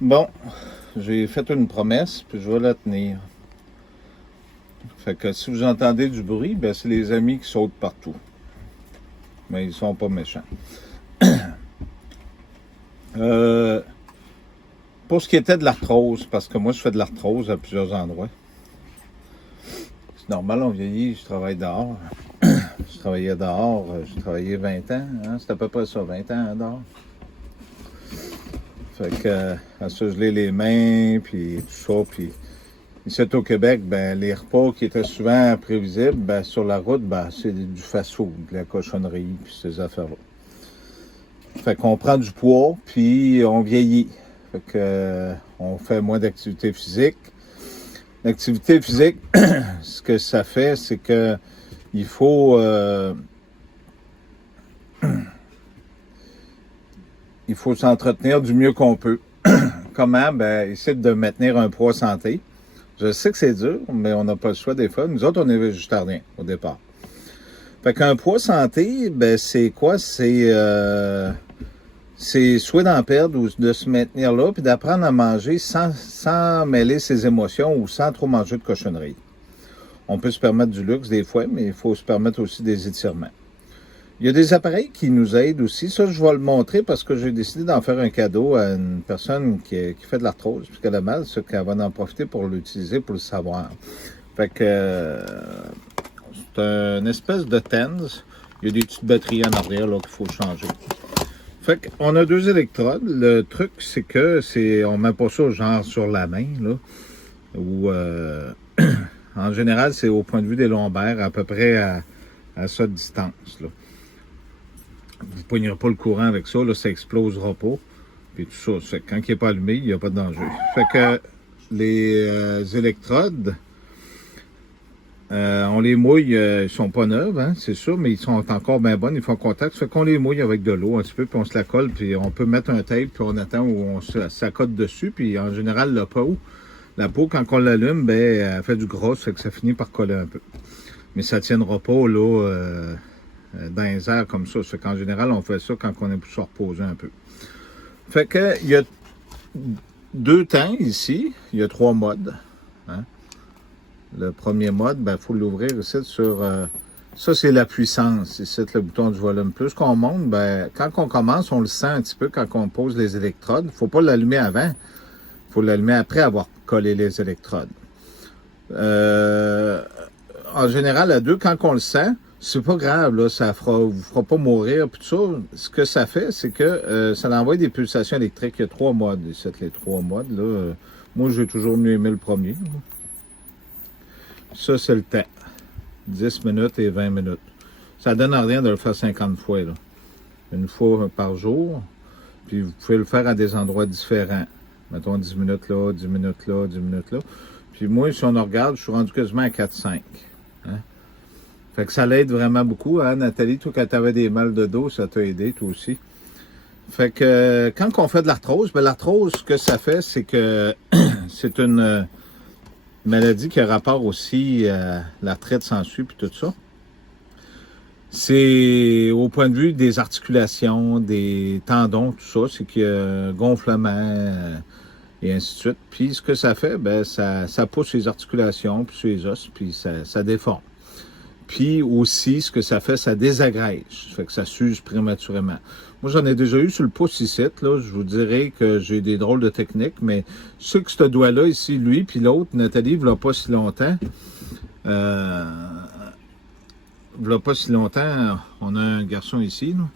Bon, j'ai fait une promesse, puis je vais la tenir. Fait que si vous entendez du bruit, ben c'est les amis qui sautent partout. Mais ils sont pas méchants. Euh, pour ce qui était de l'arthrose, parce que moi je fais de l'arthrose à plusieurs endroits. C'est normal, on vieillit, je travaille dehors. Je travaillais dehors, j'ai travaillé 20 ans, hein, c'est à peu près ça, 20 ans dehors. Fait que, à se geler les mains, puis tout ça, puis ici au Québec, ben, les repas qui étaient souvent prévisibles, ben, sur la route, ben, c'est du fast-food, de la cochonnerie, puis ces affaires-là. Fait qu'on prend du poids, puis on vieillit. Fait que, on fait moins d'activité physique. L'activité physique, ce que ça fait, c'est que il faut, il faut s'entretenir du mieux qu'on peut. Comment? Ben, essayer de maintenir un poids santé. Je sais que c'est dur, mais on n'a pas le choix des fois. Nous autres, on est végétariens au départ. Fait qu'un poids santé, ben, c'est quoi? C'est soit d'en perdre ou de se maintenir là, puis d'apprendre à manger sans mêler ses émotions ou sans trop manger de cochonneries. On peut se permettre du luxe des fois, mais il faut se permettre aussi des étirements. Il y a des appareils qui nous aident aussi. Ça, je vais le montrer parce que j'ai décidé d'en faire un cadeau à une personne qui fait de l'arthrose, puisqu'elle a mal, ça qu'elle va en profiter pour l'utiliser, pour le savoir. Fait que c'est une espèce de TENS. Il y a des petites batteries en arrière là qu'il faut changer. Fait qu'on a deux électrodes. Le truc, c'est que on met pas ça genre sur la main, là. Ou en général, c'est au point de vue des lombaires, à peu près à sa distance, là. Vous ne poignerez pas le courant avec ça, là, ça explosera pas. Puis tout ça. Fait que quand il n'est pas allumé, il n'y a pas de danger. Fait que les électrodes, on les mouille, ils sont pas neuves, hein, c'est sûr, mais ils sont encore bien bonnes, ils font contact. Fait qu'on les mouille avec de l'eau un petit peu, puis on se la colle, puis on peut mettre un tape, puis on attend où on s'accote dessus, puis en général, la peau, quand on l'allume, ben, elle fait du gras, fait que ça finit par coller un peu. Mais ça ne tiendra pas, là, dans les airs comme ça. Fait qu'en général, on fait ça quand on est pour se reposer un peu. Fait que, il y a deux temps ici, il y a trois modes. Hein? Le premier mode, ben, il faut l'ouvrir ici sur... ça, c'est la puissance. Ici, le bouton du volume. Plus qu'on monte, ben, quand on commence, on le sent un petit peu quand on pose les électrodes. Il ne faut pas l'allumer avant. Il faut l'allumer après avoir collé les électrodes. En général, à deux, quand on le sent, c'est pas grave, là, ça vous fera pas mourir, puis tout ça. Ce que ça fait, c'est que ça envoie des pulsations électriques. Il y a trois modes, ici, les trois modes, là. Moi, j'ai toujours mieux aimé le premier. Ça, c'est le temps. 10 minutes et 20 minutes. Ça donne à rien de le faire 50 fois, là. Une fois par jour. Puis vous pouvez le faire à des endroits différents. Mettons 10 minutes là, 10 minutes là, 10 minutes là. Puis moi, si on regarde, je suis rendu quasiment à 4-5. Hein? Fait que ça l'aide vraiment beaucoup, hein, Nathalie? Toi, quand tu avais des mal de dos, ça t'a aidé, toi aussi. Fait que quand on fait de l'arthrose, ben l'arthrose, ce que ça fait, c'est que c'est une maladie qui a rapport aussi à l'arthrite sensu puis tout ça. C'est au point de vue des articulations, des tendons, tout ça, c'est qu'il y a un gonflement et ainsi de suite. Puis ce que ça fait, ben ça pousse les articulations, puis les os, puis ça déforme. Puis aussi, ce que ça fait, ça désagrège. Ça fait que ça s'use prématurément. Moi, j'en ai déjà eu sur le pouce ici, là. Je vous dirais que j'ai des drôles de techniques, mais je sais que ce doigt-là, ici, lui, puis l'autre, Nathalie, il ne l'a pas si longtemps. V'là pas si longtemps, on a un garçon ici, là.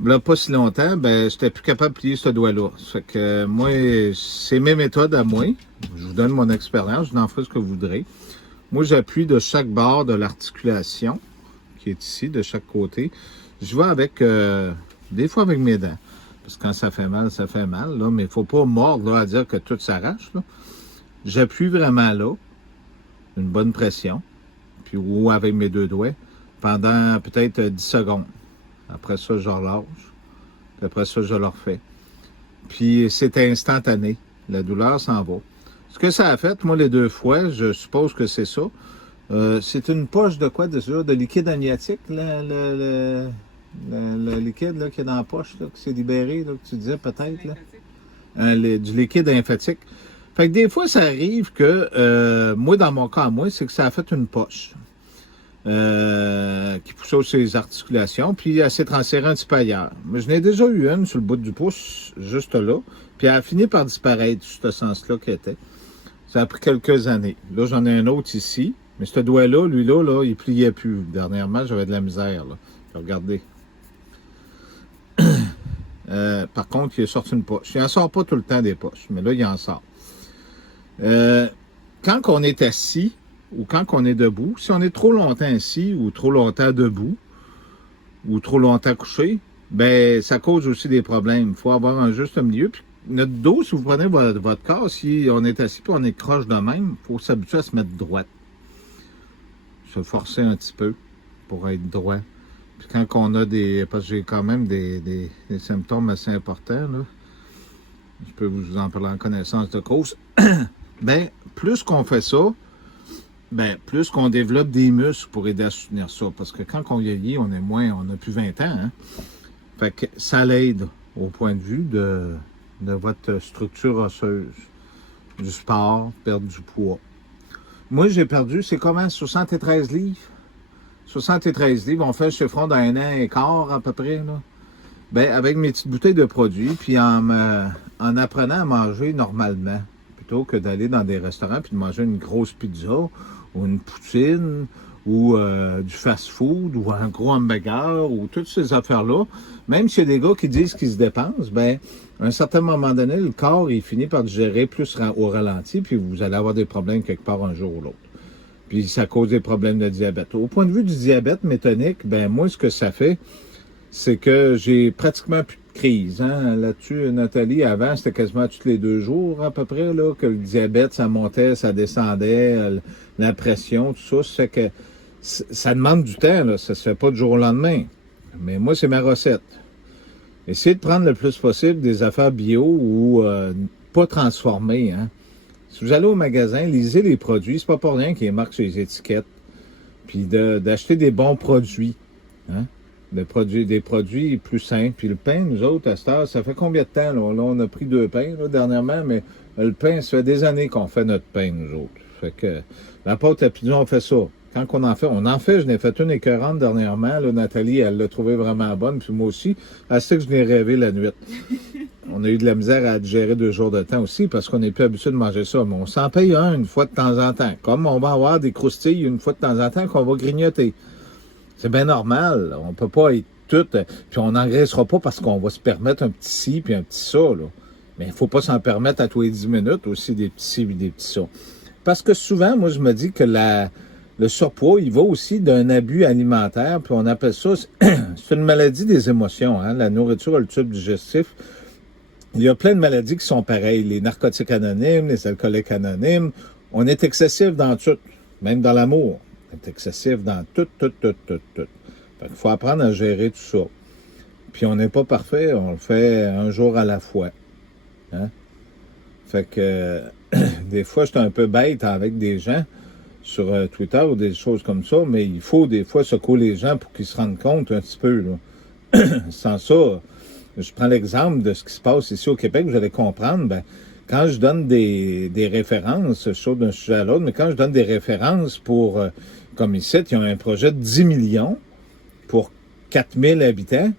V'là pas si longtemps, ben, j'étais plus capable de plier ce doigt-là. Ça fait que moi, c'est mes méthodes à moi. Je vous donne mon expérience, je n'en ferai ce que vous voudrez. Moi, j'appuie de chaque bord de l'articulation, qui est ici, de chaque côté. Je vais avec, des fois avec mes dents. Parce que quand ça fait mal, là. Mais il ne faut pas mordre, là, à dire que tout s'arrache, là. J'appuie vraiment là, une bonne pression, puis ou avec mes deux doigts, pendant peut-être 10 secondes. Après ça, je relâche. Puis après ça, je le refais. Puis c'est instantané. La douleur s'en va. Ce que ça a fait, moi, les deux fois, je suppose que c'est ça. C'est une poche de quoi déjà? De liquide amniotique, le liquide là, qui est dans la poche, là, qui s'est libéré, là, que tu disais peut-être. Là. du liquide lymphatique. Fait que des fois, ça arrive que, moi, dans mon cas, moi, c'est que ça a fait une poche qui poussait sur les articulations, puis elle s'est transférée un petit peu ailleurs. Mais je n'ai déjà eu une sur le bout du pouce, juste là, puis elle a fini par disparaître, sur ce sens-là qu'elle était. Ça a pris quelques années. Là, j'en ai un autre ici, mais ce doigt-là, lui-là, il pliait plus. Dernièrement, j'avais de la misère, là. Regardez. Par contre, il est sorti une poche. Il n'en sort pas tout le temps des poches, mais là, il en sort. Quand on est assis ou quand on est debout, si on est trop longtemps assis ou trop longtemps debout ou trop longtemps couché, ben ça cause aussi des problèmes. Il faut avoir un juste milieu. Puis notre dos, si vous prenez votre corps, si on est assis et on est croche de même, il faut s'habituer à se mettre droite. Se forcer un petit peu pour être droit. Puis quand on a parce que j'ai quand même des symptômes assez importants, là, je peux vous en parler en connaissance de cause, ben plus qu'on fait ça, ben plus qu'on développe des muscles pour aider à soutenir ça. Parce que quand on vieillit, on a plus 20 ans, hein? Fait que ça l'aide au point de vue de votre structure osseuse, du sport, perdre du poids. Moi, j'ai perdu, c'est comment, 73 livres? 73 livres, on fait le chiffron dans 1 an et quart à peu près, là. Ben, avec mes petites bouteilles de produits, puis en apprenant à manger normalement, plutôt que d'aller dans des restaurants puis de manger une grosse pizza ou une poutine ou du fast-food ou un gros hamburger ou toutes ces affaires-là. Même s'il y a des gars qui disent qu'ils se dépensent, ben, à un certain moment donné, le corps, il finit par digérer plus au ralenti, puis vous allez avoir des problèmes quelque part un jour ou l'autre. Puis ça cause des problèmes de diabète. Au point de vue du diabète métonique, ben moi, ce que ça fait, c'est que j'ai pratiquement plus de crise. Hein? Là-dessus, Nathalie, avant, c'était quasiment tous les 2 jours à peu près, là, que le diabète, ça montait, ça descendait, la pression, tout ça. Ça fait que ça demande du temps, là. Ça se fait pas du jour au lendemain. Mais moi, c'est ma recette. Essayez de prendre le plus possible des affaires bio ou pas transformées. Hein? Si vous allez au magasin, lisez les produits. C'est pas pour rien qu'il y ait marqué sur les étiquettes. Puis d'acheter des bons produits. Hein? Des produits plus simples. Puis le pain, nous autres, à cette heure, ça fait combien de temps? Là, on a pris 2 pains là, dernièrement, mais le pain, ça fait des années qu'on fait notre pain, nous autres. Fait que la pâte à pizza, on fait ça. Quand on en fait, je n'ai fait une écœurante dernièrement. Là, Nathalie, elle l'a trouvée vraiment bonne. Puis moi aussi, elle sait que je l'ai rêvé la nuit. On a eu de la misère à digérer 2 jours de temps aussi parce qu'on n'est plus habitué de manger ça. Mais on s'en paye une fois de temps en temps. Comme on va avoir des croustilles une fois de temps en temps qu'on va grignoter. C'est bien normal. On peut pas être tout... Puis on n'engraissera pas parce qu'on va se permettre un petit ci puis un petit ça. Là. Mais il faut pas s'en permettre à tous les 10 minutes aussi des petits ci et des petits ça. Parce que souvent, moi, je me dis que le surpoids, il va aussi d'un abus alimentaire, puis on appelle ça, c'est une maladie des émotions, hein, la nourriture, le tube digestif. Il y a plein de maladies qui sont pareilles, les narcotiques anonymes, les alcooliques anonymes. On est excessif dans tout, même dans l'amour. On est excessif dans tout. Fait qu'il faut apprendre à gérer tout ça. Puis on n'est pas parfait, on le fait un jour à la fois. Hein? Fait que des fois, je suis un peu bête avec des gens sur Twitter ou des choses comme ça, mais il faut des fois secouer les gens pour qu'ils se rendent compte un petit peu. Là. Sans ça, je prends l'exemple de ce qui se passe ici au Québec, vous allez comprendre, ben, quand je donne des références, je saute d'un sujet à l'autre, mais quand je donne des références pour, comme ici, ils ont un projet de 10 millions pour 4000 habitants,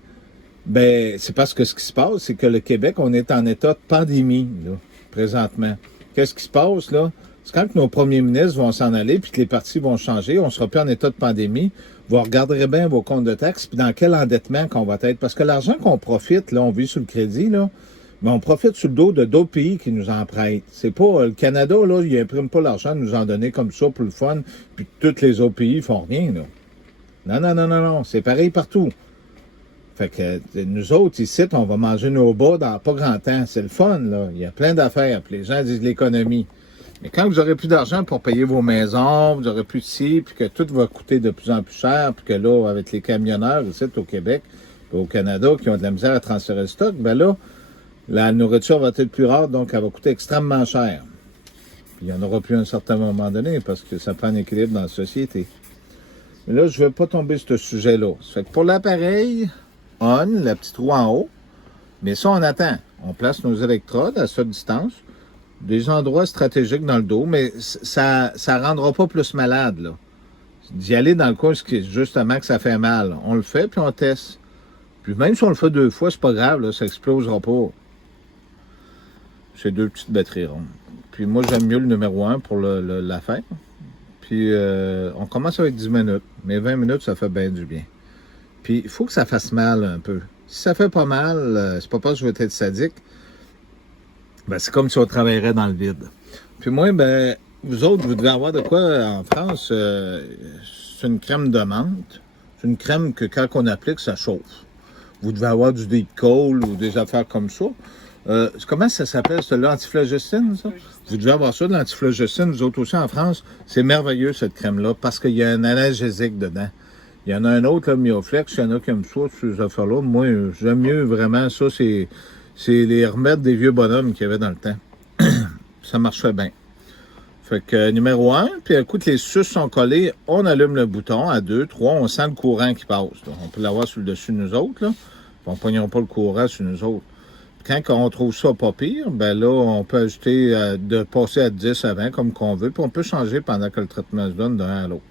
ben c'est parce que ce qui se passe, c'est que le Québec, on est en état de pandémie, là, présentement. Qu'est-ce qui se passe, là? C'est quand que nos premiers ministres vont s'en aller puis que les partis vont changer, on sera plus en état de pandémie, vous regarderez bien vos comptes de taxes puis dans quel endettement qu'on va être. Parce que l'argent qu'on profite, là, on vit sur le crédit, là, mais on profite sur le dos de d'autres pays qui nous en prêtent. C'est pas... le Canada, là, il imprime pas l'argent de nous en donner comme ça pour le fun, puis tous les autres pays font rien, là. Non. C'est pareil partout. Fait que nous autres, ici, on va manger nos bas dans pas grand temps. C'est le fun, là. Il y a plein d'affaires. Puis les gens disent l'économie. Mais quand vous aurez plus d'argent pour payer vos maisons, vous aurez plus de ci, puis que tout va coûter de plus en plus cher, puis que là, avec les camionneurs ici au Québec, puis au Canada, qui ont de la misère à transférer le stock, ben là, la nourriture va être plus rare, donc elle va coûter extrêmement cher. Puis il n'y en aura plus à un certain moment donné, parce que ça prend un équilibre dans la société. Mais là, je ne veux pas tomber sur ce sujet-là. Ça fait que pour l'appareil, on, la petite roue en haut, mais ça, on attend. On place nos électrodes à cette distance, des endroits stratégiques dans le dos, mais ça ne rendra pas plus malade, là. D'y aller dans le coin, justement, que ça fait mal. On le fait, puis on teste. Puis même si on le fait 2 fois, c'est pas grave, là, ça explosera pas. C'est 2 petites batteries rondes. Puis moi, j'aime mieux le numéro 1 pour l'affaire. Puis on commence avec 10 minutes. Mais 20 minutes, ça fait bien du bien. Puis il faut que ça fasse mal un peu. Si ça fait pas mal, c'est pas parce que je veux être sadique. Ben, c'est comme si on travaillerait dans le vide. Puis moi, ben, vous autres, vous devez avoir de quoi en France. C'est une crème de menthe. C'est une crème que quand on applique, ça chauffe. Vous devez avoir du deep coal ou des affaires comme ça. Comment ça s'appelle, ça, l'antiflogestine, ça? Vous devez avoir ça, de l'antiflogestine. Vous autres aussi en France, c'est merveilleux, cette crème-là, parce qu'il y a un analgésique dedans. Il y en a un autre, là, Mioflex, il y en a qui aiment ça, ces affaires-là. Moi, j'aime mieux vraiment ça, c'est les remèdes des vieux bonhommes qu'il y avait dans le temps. Ça marchait bien. Fait que numéro 1, puis écoute, les suces sont collées, on allume le bouton à 2, 3, on sent le courant qui passe. Là. On peut l'avoir sur le dessus de nous autres, là. On ne pognera pas le courant sur nous autres. Quand on trouve ça pas pire, ben là, on peut ajouter de passer à 10 à 20 comme qu'on veut, puis on peut changer pendant que le traitement se donne d'un à l'autre.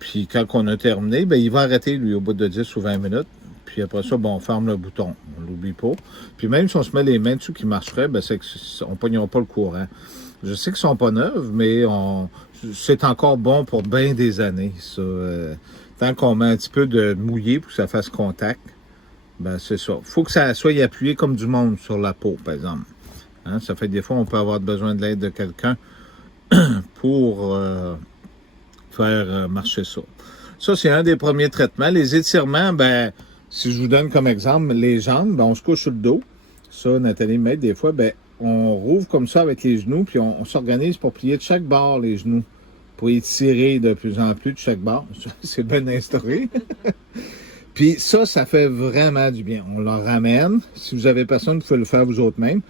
Puis quand on a terminé, ben il va arrêter, lui, au bout de 10 ou 20 minutes. Puis après ça, bon, on ferme le bouton. On l'oublie pas. Puis même si on se met les mains dessus qui marcheraient, ben c'est qu'on ne pognera pas le courant. Je sais qu'ils sont pas neuves, mais c'est encore bon pour bien des années, ça. Tant qu'on met un petit peu de mouillé pour que ça fasse contact, ben c'est ça. Il faut que ça soit appuyé comme du monde sur la peau, par exemple. Hein? Ça fait que des fois, on peut avoir besoin de l'aide de quelqu'un pour faire marcher ça. Ça, c'est un des premiers traitements. Les étirements, ben, si je vous donne comme exemple, les jambes, ben, on se couche sur le dos. Ça, Nathalie m'aide des fois, ben, on rouvre comme ça avec les genoux, puis on s'organise pour plier de chaque bord les genoux, pour étirer de plus en plus de chaque bord. C'est bien instauré. Puis ça fait vraiment du bien. On le ramène. Si vous avez personne, vous pouvez le faire vous autres même.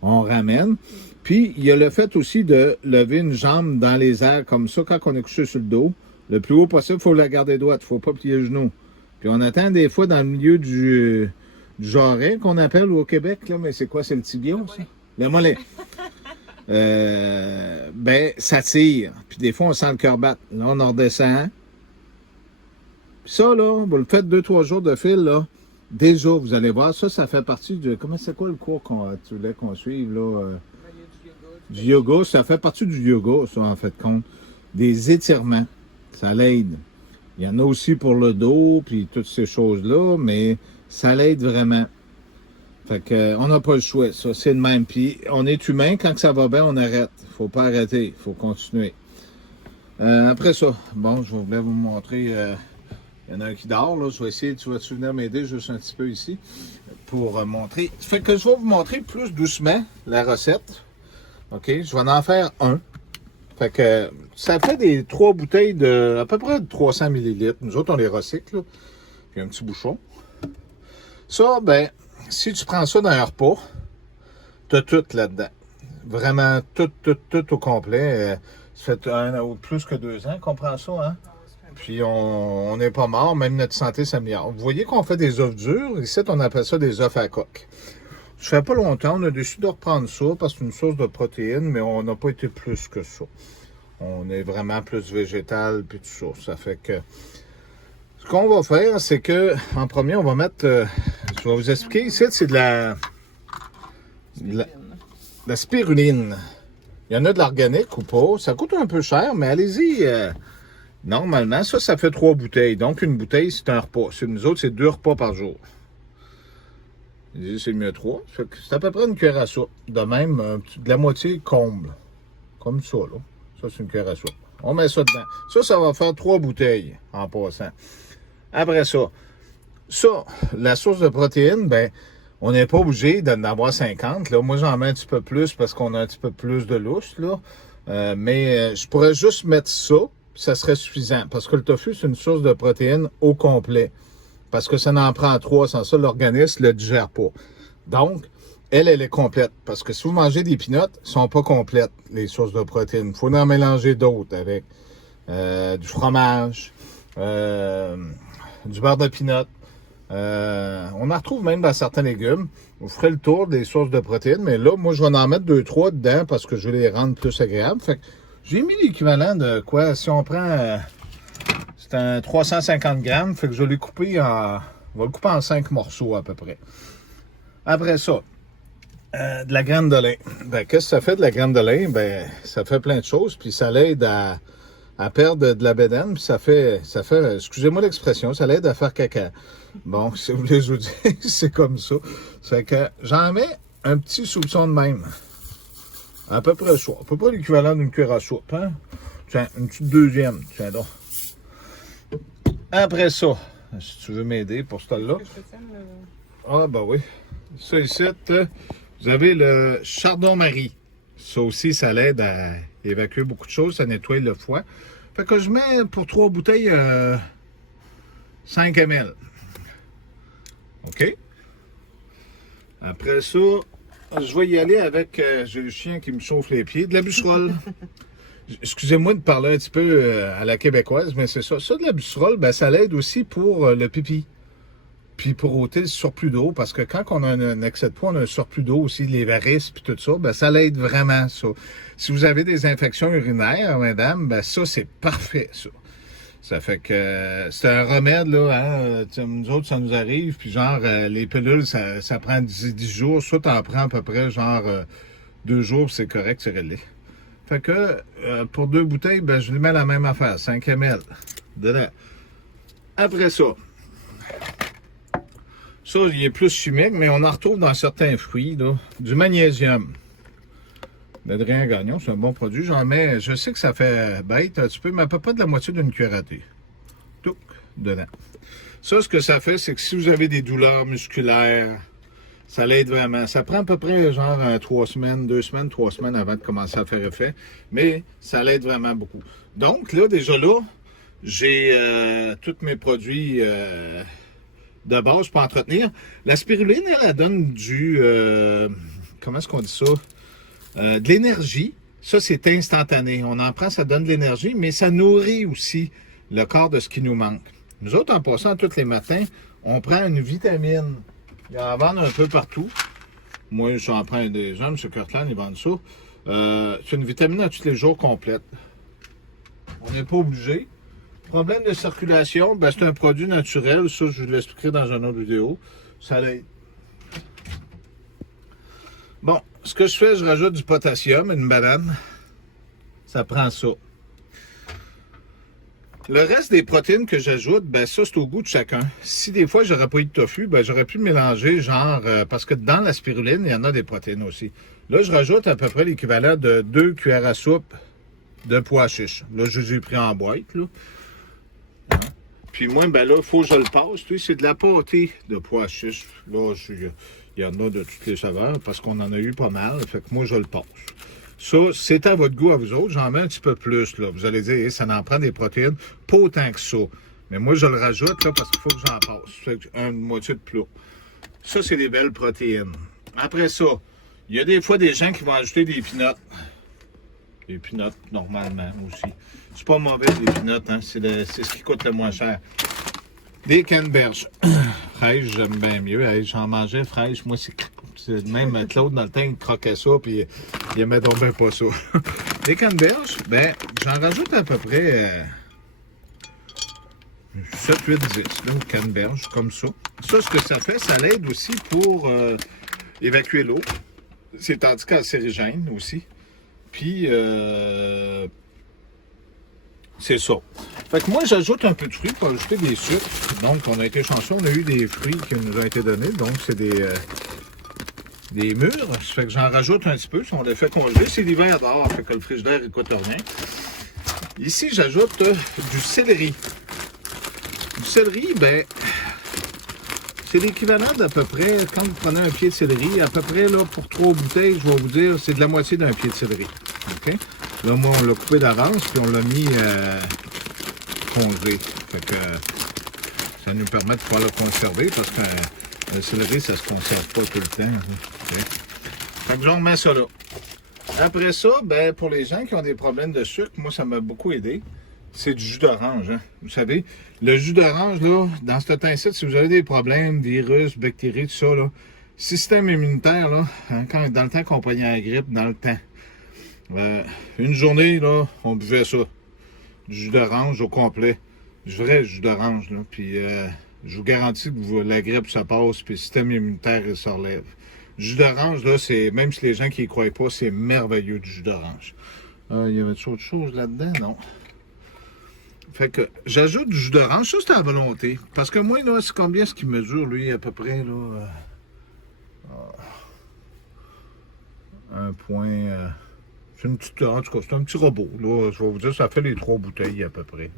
On ramène. Puis il y a le fait aussi de lever une jambe dans les airs comme ça, quand on est couché sur le dos. Le plus haut possible, il faut la garder droite. Il ne faut pas plier le genou. Puis on attend des fois dans le milieu du jarret, qu'on appelle au Québec, là, mais c'est quoi? C'est le tibia, ça? Le mollet. Ben, ça tire. Puis des fois, on sent le cœur battre. Là, on en redescend. Puis ça, là, vous le faites 2-3 jours de fil, là. Déjà, vous allez voir, ça fait partie de... Comment c'est quoi le cours tu voulais qu'on suive, là? Du yoga. Ça fait partie du yoga, ça, en fait, compte. Des étirements. Ça l'aide. Il y en a aussi pour le dos, puis toutes ces choses-là, mais ça l'aide vraiment. Fait que, on n'a pas le choix, ça, c'est le même. Puis, on est humain, quand ça va bien, on arrête. Il ne faut pas arrêter, il faut continuer. Après ça, bon, je voulais vous montrer, il y en a un qui dort, là, je vais essayer, tu vas-tu venir m'aider juste un petit peu ici, pour montrer. Fait que je vais vous montrer plus doucement la recette. OK, je vais en faire un. Fait que, ça fait des 3 bouteilles de, à peu près de 300 ml. Nous autres, on les recycle, là. Puis un petit bouchon. Ça, ben, si tu prends ça dans un repas, t'as tout là-dedans. Vraiment, tout au complet. Ça fait 1 ou plus que 2 ans qu'on prend ça, hein? Puis on n'est pas mort, même notre santé s'améliore. Vous voyez qu'on fait des œufs durs. Ici, on appelle ça des œufs à coque. Ça fait pas longtemps, on a décidé de reprendre ça parce que c'est une source de protéines, mais on n'a pas été plus que ça. On est vraiment plus végétal, puis tout ça. Ça fait que... Ce qu'on va faire, c'est que, en premier, on va mettre... je vais vous expliquer. Ici, c'est de la spiruline. Il y en a de l'organique ou pas. Ça coûte un peu cher, mais allez-y. Normalement, ça fait 3 bouteilles. Donc, une bouteille, c'est un repas. Nous autres, c'est 2 repas par jour. C'est mieux 3. C'est à peu près une cuillère à soupe. De même, de la moitié comble. Comme ça, là. Ça, c'est une cuillère à soupe. On met ça dedans. Ça va faire 3 bouteilles en passant. Après ça, la source de protéines, ben, on n'est pas obligé d'en avoir 50. Là. Moi, j'en mets un petit peu plus parce qu'on a un petit peu plus de lousse, là. Mais je pourrais juste mettre ça, puis ça serait suffisant. Parce que le tofu, c'est une source de protéines au complet. Parce que ça en prend 3. Sans ça, l'organisme ne le digère pas. Donc, elle est complète. Parce que si vous mangez des peanuts, elles ne sont pas complètes, les sources de protéines. Il faut en mélanger d'autres avec du fromage, du beurre de peanut. On en retrouve même dans certains légumes. Vous ferez le tour des sources de protéines, mais là, moi, je vais en mettre 2-3 dedans parce que je vais les rendre plus agréables. Fait que j'ai mis l'équivalent de quoi? Si on prend... c'est un 350 grammes, fait que je vais les couper en... On va le couper en 5 morceaux à peu près. Après ça, de la graine de lin. Ben, qu'est-ce que ça fait de la graine de lin? Ben, ça fait plein de choses, puis ça l'aide à perdre de la bédaine, puis ça fait, excusez-moi l'expression, ça l'aide à faire caca. Bon, si vous voulez je vous dire, c'est comme ça. C'est que j'en mets un petit soupçon de même. À peu près ça. À peu près l'équivalent d'une cuillère à soupe, hein? Tiens, une petite deuxième, tiens donc. Après ça, si tu veux m'aider pour ce là. Ah, ben oui. Ça ici, vous avez le chardon-marie. Ça aussi, ça l'aide à évacuer beaucoup de choses, ça nettoie le foie. Fait que je mets pour 3 bouteilles 5 ml. OK? Après ça, je vais y aller avec, j'ai le chien qui me chauffe les pieds, de la busserole. Excusez-moi de parler un petit peu à la québécoise, mais c'est ça. Ça, de la busserole, ben, ça l'aide aussi pour le pipi. Puis pour ôter le surplus d'eau, parce que quand on a un excès de poids, on a un surplus d'eau aussi, les varices puis tout ça, ben ça l'aide vraiment, ça. Si vous avez des infections urinaires, mesdames, ben ça, c'est parfait, ça. Ça fait que c'est un remède, là, hein. Nous autres, ça nous arrive, puis genre, les pilules, ça prend 10 jours. Ça, t'en prends à peu près, genre, 2 jours, puis c'est correct, c'est réglé. Fait que, pour 2 bouteilles, ben je lui mets la même affaire, 5 ml. Dedans. Après ça, ça, il est plus chimique, mais on en retrouve dans certains fruits, là, du magnésium. D'Adrien Gagnon, c'est un bon produit. J'en mets, je sais que ça fait bête un petit peu, mais à peu près de la moitié d'une cuillère à thé. Tout dedans. Ça, ce que ça fait, c'est que si vous avez des douleurs musculaires, ça l'aide vraiment. Ça prend à peu près genre 3 semaines, 2 semaines, 3 semaines avant de commencer à faire effet, mais ça l'aide vraiment beaucoup. Donc, là, déjà là, j'ai tous mes produits... de base pour entretenir. La spiruline, elle donne du... comment est-ce qu'on dit ça? De l'énergie. Ça, c'est instantané. On en prend, ça donne de l'énergie, mais ça nourrit aussi le corps de ce qui nous manque. Nous autres, en passant tous les matins, on prend une vitamine. Ils en vendent un peu partout. Moi, j'en prends des gens, M. Kirtland, ils vendent ça. C'est une vitamine à tous les jours complète. On n'est pas obligé. Problème de circulation, ben c'est un produit naturel. Ça, je vous l'expliquerai dans une autre vidéo. Ça l'aide. Bon, ce que je fais, je rajoute du potassium, une banane. Ça prend ça. Le reste des protéines que j'ajoute, ben ça, c'est au goût de chacun. Si des fois, j'aurais pas eu de tofu, ben j'aurais pu mélanger, genre, parce que dans la spiruline, il y en a des protéines aussi. Là, je rajoute à peu près l'équivalent de 2 cuillères à soupe de pois chiches. Là, je les ai pris en boîte, là. Puis moi, ben là, il faut que je le passe. C'est de la pâtée de pois chiches. Là, il y en a de toutes les saveurs parce qu'on en a eu pas mal. Fait que moi, je le passe. Ça, c'est à votre goût à vous autres. J'en mets un petit peu plus. Là. Vous allez dire, ça en prend des protéines. Pas autant que ça. Mais moi, je le rajoute là, parce qu'il faut que j'en passe. Fait que une moitié de plat. Ça, c'est des belles protéines. Après ça, il y a des fois des gens qui vont ajouter des pinottes. Les pinottes, normalement, aussi. C'est pas mauvais, les pinottes, hein? C'est ce qui coûte le moins cher. Des canneberges. Fraîches, j'aime bien mieux. Hey, j'en mangeais fraîches. Moi, c'est même Claude, dans le temps, il croquait ça, puis il aimait donc bien pas ça. Des canneberges, ben, j'en rajoute à peu près 7, 8, 10, là, aux canneberges, comme ça. Ça, ce que ça fait, ça l'aide aussi pour évacuer l'eau. C'est anticacérigène aussi. Puis, c'est ça. Fait que moi, j'ajoute un peu de fruits pour ajouter des sucres. Donc, on a été chanceux, on a eu des fruits qui nous ont été donnés. Donc, c'est des mûres. Ça fait que j'en rajoute un petit peu. Si on les fait congeler, c'est l'hiver dehors. Fait que le frigidaire, il coûte rien. Ici, j'ajoute du céleri. Du céleri, ben, c'est l'équivalent d'à peu près, quand vous prenez un pied de céleri, à peu près, là, pour 3 bouteilles, je vais vous dire, c'est de la moitié d'un pied de céleri. OK? Là, moi, on l'a coupé d'avance, puis on l'a mis congelé. Fait que ça nous permet de pouvoir le conserver, parce que le céleri, ça se conserve pas tout le temps. Okay? Fait que j'en remets ça là. Après ça, ben, pour les gens qui ont des problèmes de sucre, moi, ça m'a beaucoup aidé. c'est du jus d'orange. Hein? Vous savez, le jus d'orange, là, dans ce temps-ci, si vous avez des problèmes, virus, bactéries, tout ça, là, système immunitaire, là, hein, dans le temps qu'on prenait la grippe, dans le temps, une journée, là, on buvait ça. Du jus d'orange au complet. Du vrai jus d'orange, là. Puis, je vous garantis que la grippe, ça passe, puis le système immunitaire, il se relève. Du jus d'orange, là, c'est, même si les gens qui y croient pas, c'est merveilleux, du jus d'orange. Il y avait autre chose là-dedans? Non. Fait que j'ajoute du jus d'orange, ça c'est à volonté. Parce que moi, là, c'est combien ce qu'il mesure, lui, à peu près, là? Un point... c'est une petite... En tout cas, c'est un petit robot, là. Je vais vous dire, ça fait les 3 bouteilles, à peu près.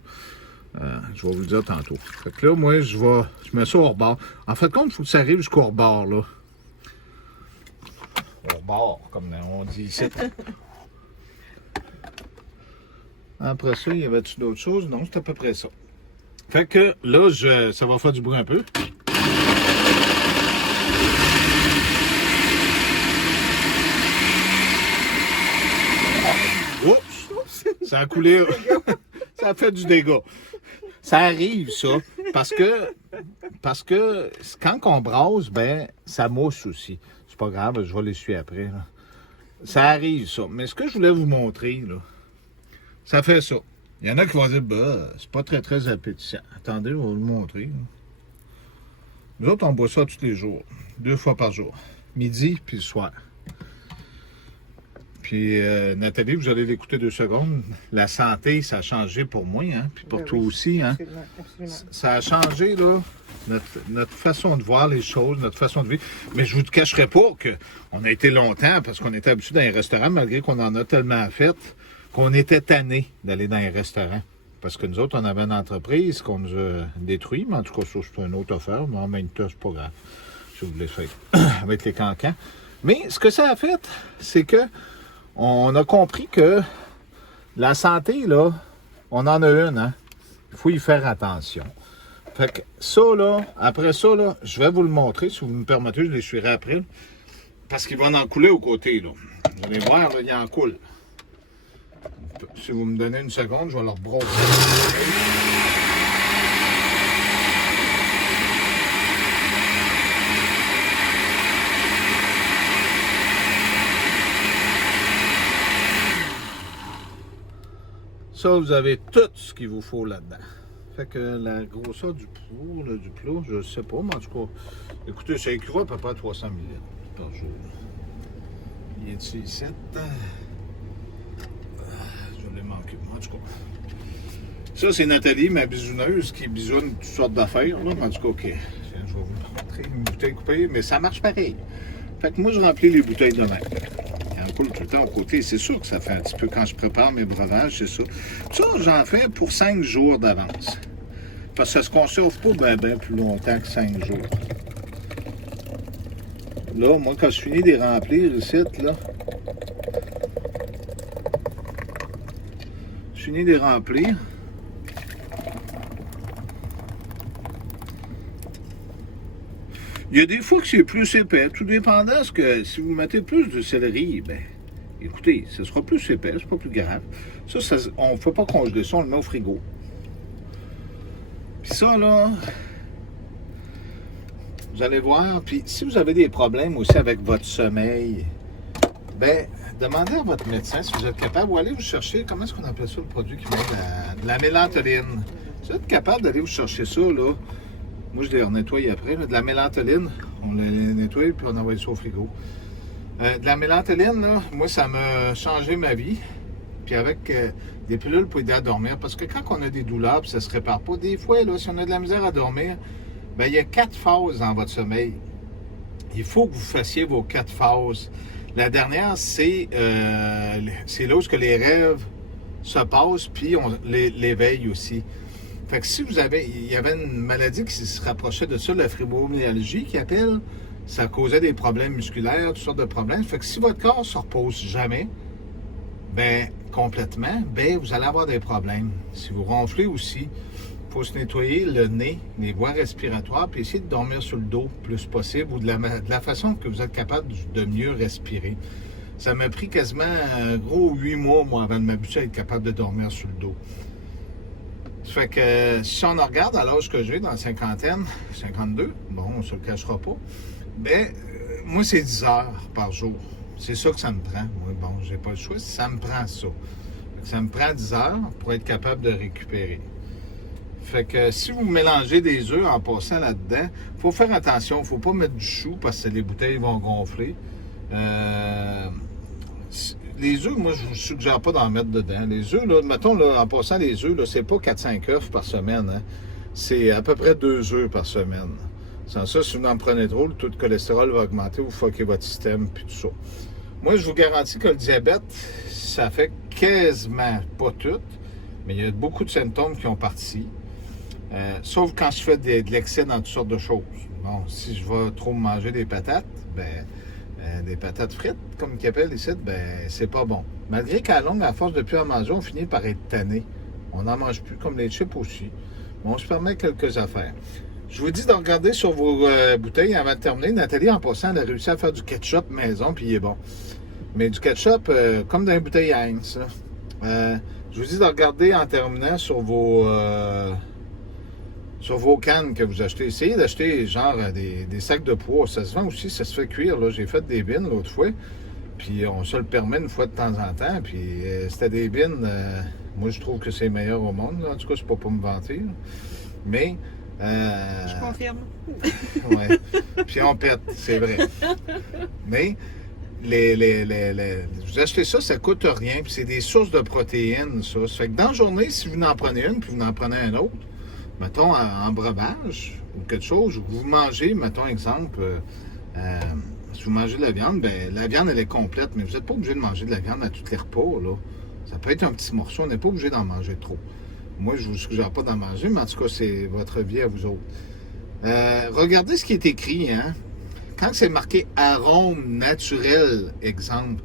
Je vais vous le dire tantôt. Fait que là, moi, je mets ça au rebord. En fait, compte, il faut que ça arrive jusqu'au rebord, là. Au rebord, comme on dit ici. Après ça, il y avait-tu d'autres choses? Non, c'est à peu près ça. Fait que là, ça va faire du bruit un peu. Oups! Ça a coulé. Ça a fait du dégât. Ça arrive, ça. Parce que quand on brasse, ben, ça mousse aussi. C'est pas grave, je vais l'essuyer après. Là. Ça arrive, ça. Mais ce que je voulais vous montrer, là, ça fait ça. Il y en a qui vont dire, bah, c'est pas très, très appétissant. Attendez, je vais vous le montrer. Là. Nous autres, on boit ça tous les jours. 2 fois par jour. Midi, puis le soir. Puis, Nathalie, vous allez l'écouter 2 secondes. La santé, ça a changé pour moi, hein? Puis pour toi aussi, hein? Absolument, absolument. Ça a changé, là, notre façon de voir les choses, notre façon de vivre. Mais je vous cacherai pas qu'on a été longtemps, parce qu'on était habitué dans les restaurants, malgré qu'on en a tellement fait, qu'on était tannés d'aller dans les restaurants. Parce que nous autres, on avait une entreprise qu'on nous a détruit, mais en tout cas, ça, c'est une autre affaire, mais en même temps, c'est pas grave. Si vous voulez faire avec les cancans. Mais ce que ça a fait, c'est que on a compris que la santé, là, on en a une, hein. Il faut y faire attention. Fait que ça, là, après ça, là, je vais vous le montrer, si vous me permettez, je l'essuierai après, là, parce qu'il va en couler au côté, là. Vous allez voir, là, il en coule. Si vous me donnez une seconde, je vais le rebrosser. Ça, vous avez tout ce qu'il vous faut là-dedans. Fait que la grosseur du plat, je ne sais pas, mais en tout cas, écoutez, ça équivaut à peu près à 300 ml par jour. Il est ici, 7. Je l'ai manqué, en tout cas. Ça, c'est Nathalie, ma bisouneuse, qui bisoune toutes sortes d'affaires, là. En tout cas, OK. Je vais vous montrer une bouteille coupée, mais ça marche pareil. Fait que moi, je remplis les bouteilles de même. Il en coule tout le temps au côté. C'est sûr que ça fait un petit peu quand je prépare mes breuvages, c'est ça. Ça, j'en fais pour 5 jours d'avance. Parce que ça se conserve pas bien plus longtemps que 5 jours. Là, moi, quand je finis de les remplir ici, là, je finis de les remplir. Il y a des fois que c'est plus épais, tout dépendant de ce que si vous mettez plus de céleri, ben, écoutez, ce sera plus épais, c'est pas plus grave. Ça on ne fait pas congeler ça, on le met au frigo. Puis ça, là, vous allez voir, puis si vous avez des problèmes aussi avec votre sommeil, ben, demandez à votre médecin si vous êtes capable, ou allez vous chercher, comment est-ce qu'on appelle ça, le produit qui met de la mélantoline. Si vous êtes capable d'aller vous chercher ça, là, moi, je les nettoie après. Là, de la mélantoline, on les nettoie puis on envoie ça au frigo. De la mélantoline, là, moi, ça m'a changé ma vie. Puis avec des pilules pour aider à dormir. Parce que quand on a des douleurs puis ça ne se répare pas, des fois, là, si on a de la misère à dormir, bien, il y a 4 phases dans votre sommeil. Il faut que vous fassiez vos 4 phases. La dernière, c'est là où les rêves se passent, puis on l'éveille aussi. Fait que si il y avait une maladie qui se rapprochait de ça, la fibromyalgie, ça causait des problèmes musculaires, toutes sortes de problèmes. Fait que si votre corps ne se repose jamais, ben complètement, ben vous allez avoir des problèmes. Si vous ronflez aussi, il faut se nettoyer le nez, les voies respiratoires, puis essayer de dormir sur le dos le plus possible ou de la façon que vous êtes capable de mieux respirer. Ça m'a pris quasiment un gros 8 mois, moi, avant de m'habituer à être capable de dormir sur le dos. Ça fait que si on regarde à l'âge que j'ai, dans la cinquantaine, 52, bon, on se le cachera pas, ben, moi, c'est 10 heures par jour. C'est ça que ça me prend. Moi, bon, j'ai pas le choix, ça me prend ça. Ça me prend 10 heures pour être capable de récupérer. Fait que si vous mélangez des œufs en passant là-dedans, il faut faire attention, il ne faut pas mettre du chou parce que les bouteilles vont gonfler. Les œufs, moi, je ne vous suggère pas d'en mettre dedans. Les œufs, là, mettons, là, en passant les œufs, c'est pas 4-5 œufs par semaine. Hein. C'est à peu près 2 œufs par semaine. Sans ça, si vous en prenez trop, le taux de cholestérol va augmenter, vous fuckez votre système, puis tout ça. Moi, je vous garantis que le diabète, ça fait quasiment, pas tout, mais il y a beaucoup de symptômes qui ont parti. Sauf quand je fais de l'excès dans toutes sortes de choses. Bon, si je vais trop manger des patates, ben, des patates frites, comme ils appellent ici, ben, c'est pas bon. Malgré qu'à la longue, à force de plus en manger, on finit par être tanné. On n'en mange plus, comme les chips aussi. Bon, on se permet quelques affaires. Je vous dis de regarder sur vos bouteilles avant de terminer. Nathalie, en passant, elle a réussi à faire du ketchup maison, puis il est bon. Mais du ketchup, comme dans les bouteilles Heinz. Je vous dis de regarder en terminant sur vos cannes que vous achetez. Essayez d'acheter genre des sacs de poids. Ça se vend aussi, ça se fait cuire. Là. J'ai fait des bines l'autre fois. Puis on se le permet une fois de temps en temps. Puis c'était des bines. Moi, je trouve que c'est meilleur au monde. Là. En tout cas, c'est pas pour me vanter. Là. Mais. Je confirme. Ouais. Puis on pète, c'est vrai. Mais. Vous achetez ça, ça coûte rien, puis c'est des sources de protéines, ça. Ça fait que dans la journée, si vous en prenez une, puis vous en prenez un autre, mettons en breuvage ou quelque chose, vous mangez, mettons exemple, si vous mangez de la viande, bien, la viande, elle est complète, mais vous n'êtes pas obligé de manger de la viande à tous les repas, là. Ça peut être un petit morceau, on n'est pas obligé d'en manger trop. Moi, je ne vous suggère pas d'en manger, mais en tout cas, c'est votre vie à vous autres. Regardez ce qui est écrit, hein. Quand c'est marqué arôme naturel, exemple,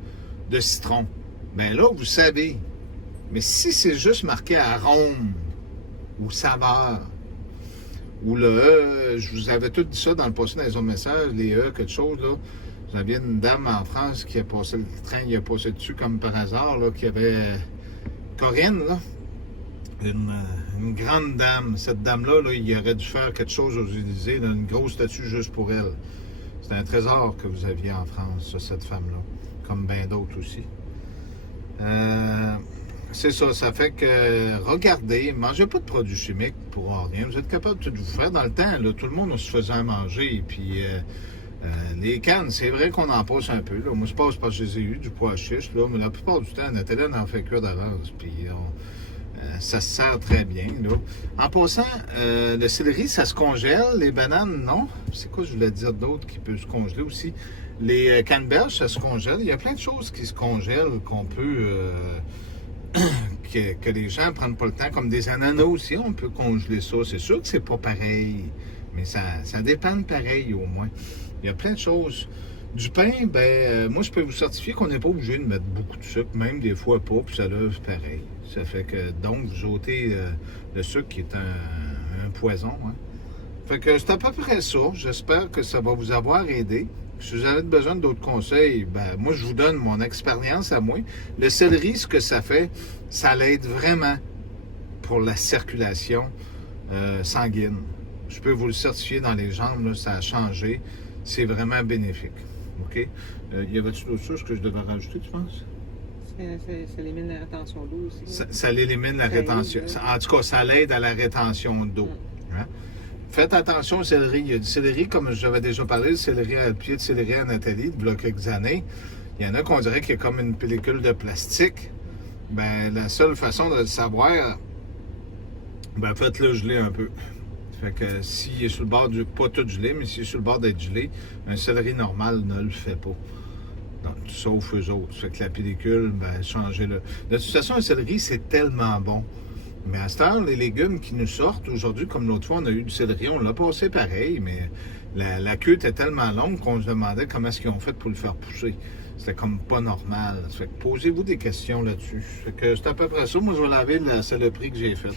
de citron, bien là, vous savez. Mais si c'est juste marqué arôme ou saveur, ou le E, je vous avais tout dit ça dans le passé dans les autres messages, les E, quelque chose, là. Vous aviez une dame en France qui a passé le train, il a passé dessus comme par hasard, là, qui avait Corinne, là. Une grande dame. Cette dame-là, là, il aurait dû faire quelque chose aux Élysées, là, une grosse statue juste pour elle. C'est un trésor que vous aviez en France, ça, cette femme-là, comme bien d'autres aussi. C'est ça, ça fait que, regardez, mangez pas de produits chimiques pour rien. Vous êtes capable de tout vous faire. Dans le temps, là, tout le monde se faisait à manger. Et puis, les cannes, c'est vrai qu'on en passe un peu. Là. Moi, je passe parce que je les ai eu, du pois chiche, là, mais la plupart du temps, Nathalie en fait cuire d'avance. Puis, ça se sert très bien. Là. En passant, le céleri, ça se congèle. Les bananes, non. C'est quoi je voulais dire d'autre qui peut se congeler aussi? Les canneberges, ça se congèle. Il y a plein de choses qui se congèlent qu'on peut... que les gens ne prennent pas le temps. Comme des ananas aussi, on peut congeler ça. C'est sûr que c'est pas pareil, mais ça dépend pareil au moins. Il y a plein de choses. Du pain, moi, je peux vous certifier qu'on n'est pas obligé de mettre beaucoup de sucre, même des fois pas, puis ça lève pareil. Ça fait que, donc, vous ôtez le sucre qui est un poison. Hein. Fait que c'est à peu près ça. J'espère que ça va vous avoir aidé. Si vous avez besoin d'autres conseils, moi, je vous donne mon expérience à moi. Le céleri, ce que ça fait, ça l'aide vraiment pour la circulation sanguine. Je peux vous le certifier dans les jambes, là, ça a changé. C'est vraiment bénéfique. OK? Y avait-tu d'autres choses que je devais rajouter, tu penses? Ça élimine la rétention d'eau aussi. Ça l'élimine la rétention. En tout cas, ça l'aide à la rétention d'eau. Hein? Faites attention au céleri. Il y a du céleri, comme j'avais déjà parlé, le céleri à le pied de céleri à Nathalie, il y a quelques années. Il y en a qu'on dirait qu'il y a comme une pellicule de plastique. La seule façon de le savoir, faites-le geler un peu. Fait que s'il est sur le bord pas tout gelé, mais s'il est sur le bord d'être gelé, un céleri normal ne le fait pas. Donc, sauf eux autres. Fait que la pellicule, changez-le. De toute façon, un céleri, c'est tellement bon. Mais à cette heure, les légumes qui nous sortent aujourd'hui, comme l'autre fois, on a eu du céleri, on l'a passé pareil, mais la queue était tellement longue qu'on se demandait comment est-ce qu'ils ont fait pour le faire pousser. C'était comme pas normal. Ça fait que posez-vous des questions là-dessus. Fait que c'est à peu près ça. Moi, je vais laver la saloperie que j'ai faite.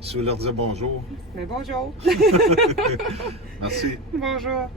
Si vous leur dites bonjour. Mais bonjour. Merci. Bonjour.